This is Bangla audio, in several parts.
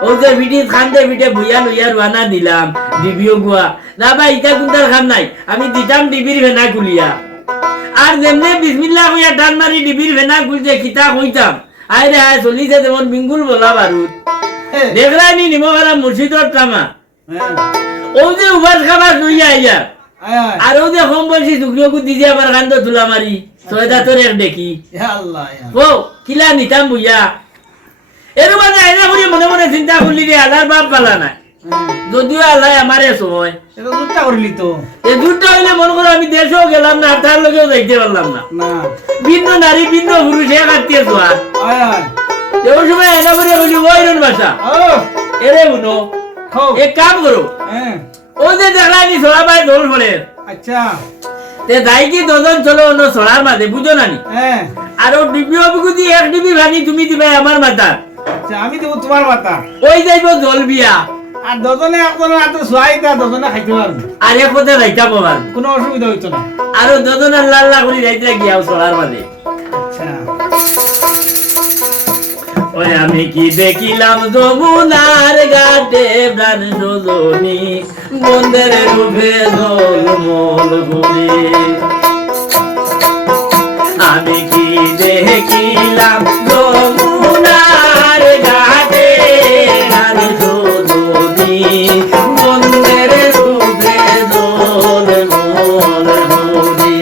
ও যে ভিডিও খান্দে ভিটে বুইয়া লইয়া রানা দিলাম ডিবিও গুয়া না ভাই ইটা কুন্তার খাম নাই আমি দিতাম ডিবির ভেনা খুলিয়া আর যেমনে বিসমিল্লাহ কইয়া টান মারি ডিবির ভেনা খুলতে কিতা কইতাম আরে আয় চলিছে যেমন বিঙ্গুল বলা বারুদ দেখলানি নিমখানা মুর্শিদর টামা ও যে উবাস খাবার লইয়া আইয়া আর ও যে কম বলছি দুগ্রিয়কু দিছে আবার কান্দ তুলা মারি ছয়দা তোর এক দেখি ও কিলা নিতাম বুইয়া এর মানে আইনা করে মনে মনে চিন্তা করলি রে আল্লাহর বাপ পালা না যদিও আল্লাহ আমারে সময় এটা দুধটা করলি তো এই দুধটা হইলে মনে করো আমি দেশেও গেলাম না তার লগেও যাইতে পারলাম না ভিন্ন নারী ভিন্ন পুরুষ এক আত্মীয় তো আর ওই সময় আইনা করে বলি ওইরন ভাষা এরে বুনো এক কাম করো ও যে দেখলানি ছড়া পায় দোল ফলে আচ্ছা তে দাই কি দজন চলো অন্য ছড়ার মাঝে বুঝো নানি আর ও ডিবি অভিজ্ঞতি এক ডিবি ভানি তুমি দিবে আমার মাথা আচ্ছা আমি দেবো তোমার মাথা ওই যাইব জল বিয়া আর দজনে একজনের হাতে সোয়াইতা দজনে খাইতে পারবে আর এক পথে রাইতা পাবার কোনো অসুবিধা হইতো না আর দজন আল্লাহ আল্লাহ করে রাইতে গিয়াও ছড়ার মাঝে আচ্ছা ওই আমি কি দেখিলাম যমুনার ঘাটে প্রাণ সজনী বন্ধের রূপে জলমল করে আমি কি দেখিলাম যমুনার ঘাটে প্রাণ সজনী বন্ধের রূপে জলমল করে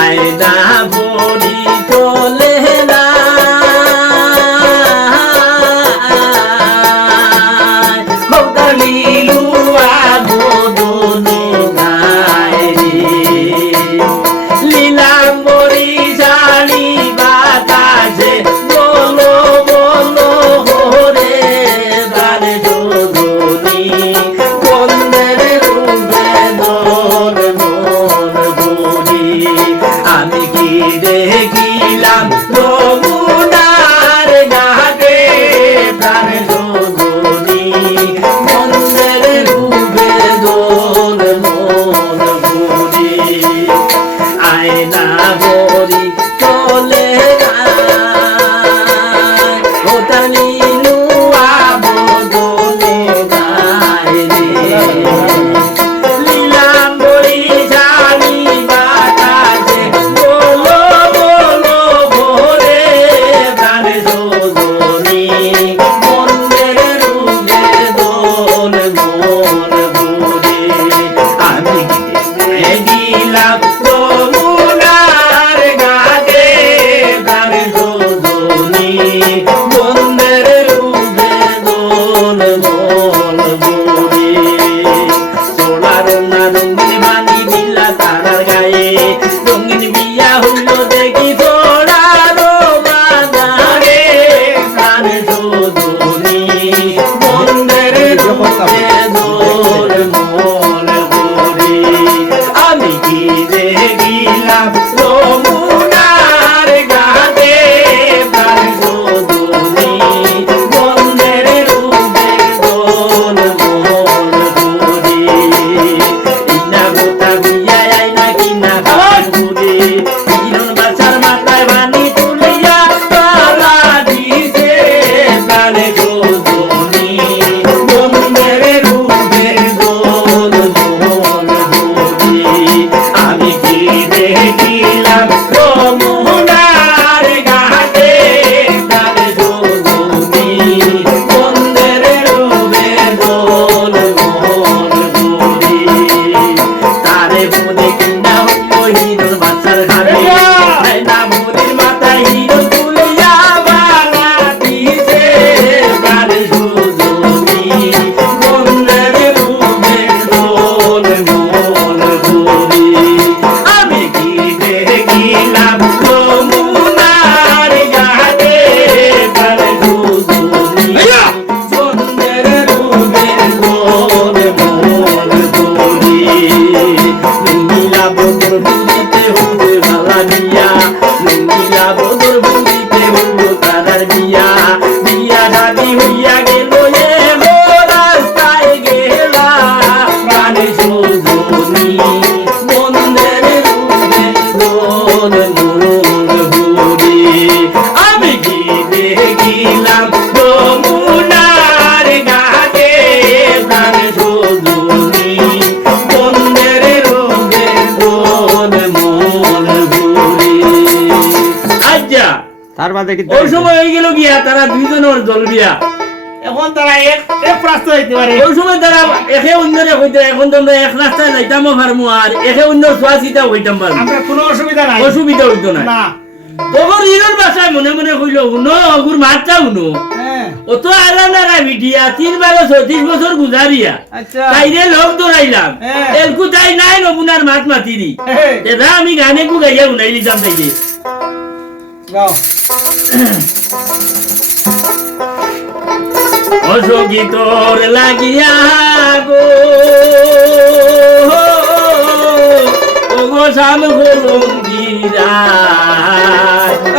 আয়না বড়ি চলে না লিলু আদোদনে গায় লীলাম বড়ি শাড়ি বাতাসে বলো বলো হরে গানে যোদনী বন্ধের রূপে দোল মন বড়ি আমি কি দেখিলাম যমুনার ঘাটে প্রাণ সজনী বন্ধের রূপে দোল মন বড়ি আয়না বড়ি চলে ওটানি লুয়া বদনে গায় লীলাম বড়ি জানি বাতাসে বলো বলো ভোরে গানে সজনী বন্ধের রূপে দোল মন বড়ি আমি গেলাম যমুনার ঘাটে প্রাণ সজনী বন্ধের রূপে দোল মন বড়ি সোনার না রঙিন বানি দিলা তারার গায়ে রঙিন বিয়া হইল দেখি সোনার বাজারে প্রাণ সজনী বন্ধের রূপে দোল মন বড়ি আমি কি দেখিলাম যমুনার ঘাটে প্রাণ সজনী বন্ধের রূপে দোল মন বড়ি ইনা গোটা গুইয়া আইনা কিনা খাবার ঘুরে হিরণ বাছার মাথায় বানি তুলিয়া তারা দিছে প্রাণ সজনী বন্ধের রূপে দোল মন বড়ি আমি কি দেখিলাম যমুনার ঘাটে প্রাণ সজনী বন্ধের রূপে দোল মন বড়ি তারে বনে কিনা হইল হিরণ বাছার ঘাটে না বুড়ির মাথায় হিরণ তুলিয়া বালা দিছে প্রাণ সজনী বন্ধের রূপে দোল মন বড়ি আমি কি দেখিলাম যমুনার ঘাটে প্রাণ সজনী বন্ধের রূপে দোল মন বড়ি নীলা বদর বুঝিতে হুদে বালা দিয়া নীলা বদর বুঝিতে হুদো তারার বিয়া বিয়া দাদি হইয়া গেল এ রাস্তায় গেলা প্রাণ সজনী বন্ধের রূপে দোল মন বড়ি তার বাদে কি ওই সময় হয়ে গেল গিয়া তারা দুইজনের জল বিয়া। এখন তারা এক এক রাস্তা হইতে পারে। ওই সময় তারা একে অন্যরে হইতে, এখন তোমরা এক রাস্তায় যাইতামও পারমু আর একে অন্য ছোঁয়াছিটা হইতাম পারমু, আমরা কোনো অসুবিধা নাই। অসুবিধা হইতো না। না। তখন ইরোর বাসায় মনে মনে কইল শুনো অগুর মারটা শুনো হ্যাঁ। অত আরা নারা বিটিয়া ৩-১২-৩৬ বছর গুজারিয়া আচ্ছা। তাইরে লোক দৌড়াইলাম হ্যাঁ। এলকু তাই নাই নমুনার মাত মাতিরি হ্যাঁ। এটা আমি গানে কু গাইয়া উনাই লিতাম তাইকে। গাও। অসখী তোর লাগিয়া গো ওগো শাম করুন গিরা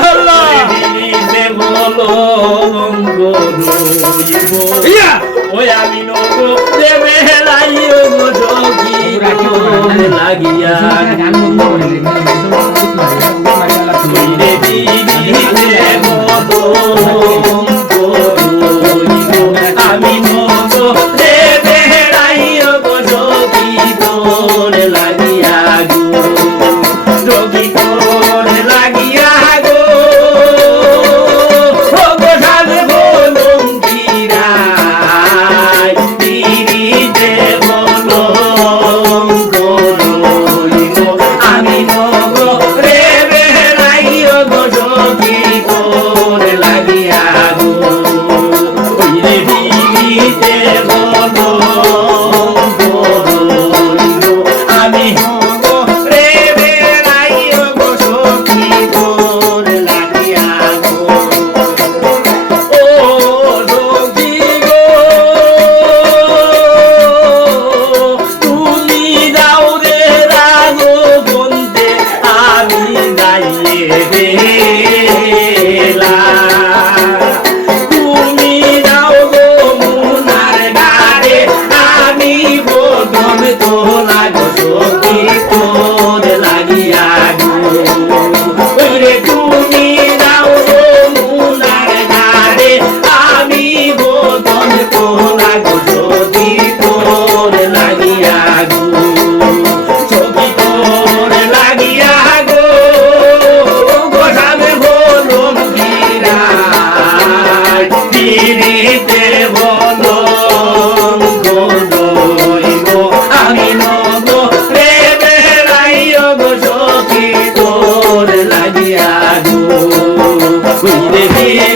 আল্লাহ। দিলিতে বলো ইয়া। ওই আমি নগো দেবে লাইও গো সখী তোর লাগিয়া কইরে দিলিতে বলো আমি নগো দেবে লাইও গো সখী তোর লাগিয়া গো সখী তোর লাগিয়া গো ও গো সাবে বলুম কিরাই দিরিতে বলুম করইব আমি নগো দেবে লাইও গো সখী তোর লাগিয়া গো ওইরে দিরিতে বলুম করইব আমি নগো দেবে লাইও গো সখী তোর লাগিয়া গো ও সখী গো তুমি দাও রে রাগো বন্দে আমি গাইয়ে দেলা তুমি দাও গো মুনার ডারে আমি বদন তোলা গো সখী তোর লাগিয়া গো ওরে তুমি দাও গো মুনার ডারে আমি বদন তোলা গো সখী তোর লাগিয়া গো সখী তোর লাগিয়া গো গোসাবে বলুম গিরাই দিরিতে বলুম করইব আমি নগো রে বেড়াইও গো সখী তোর লাগিয়া গো ওইরে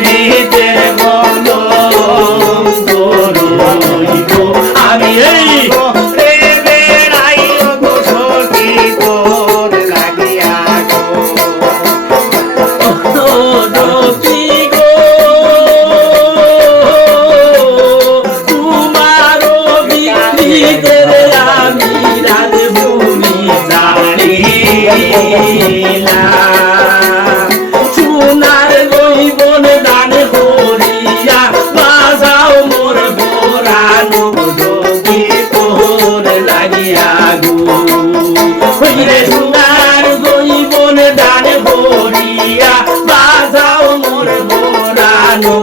দিরিতে বলুম করইব আমি এই রে বেড়াইও গো সখী তোর লাগিয়া গো সখী গো তোমার বিকৃতে আমি রাত ভূমি জানিলাম সোনার গইবন দান করিয়া বাজাও মোর বোরানো সখী তোর লাগিয়া গো ওইরে সোনার গইবন দান করিয়া বাজাও মোর বোরানো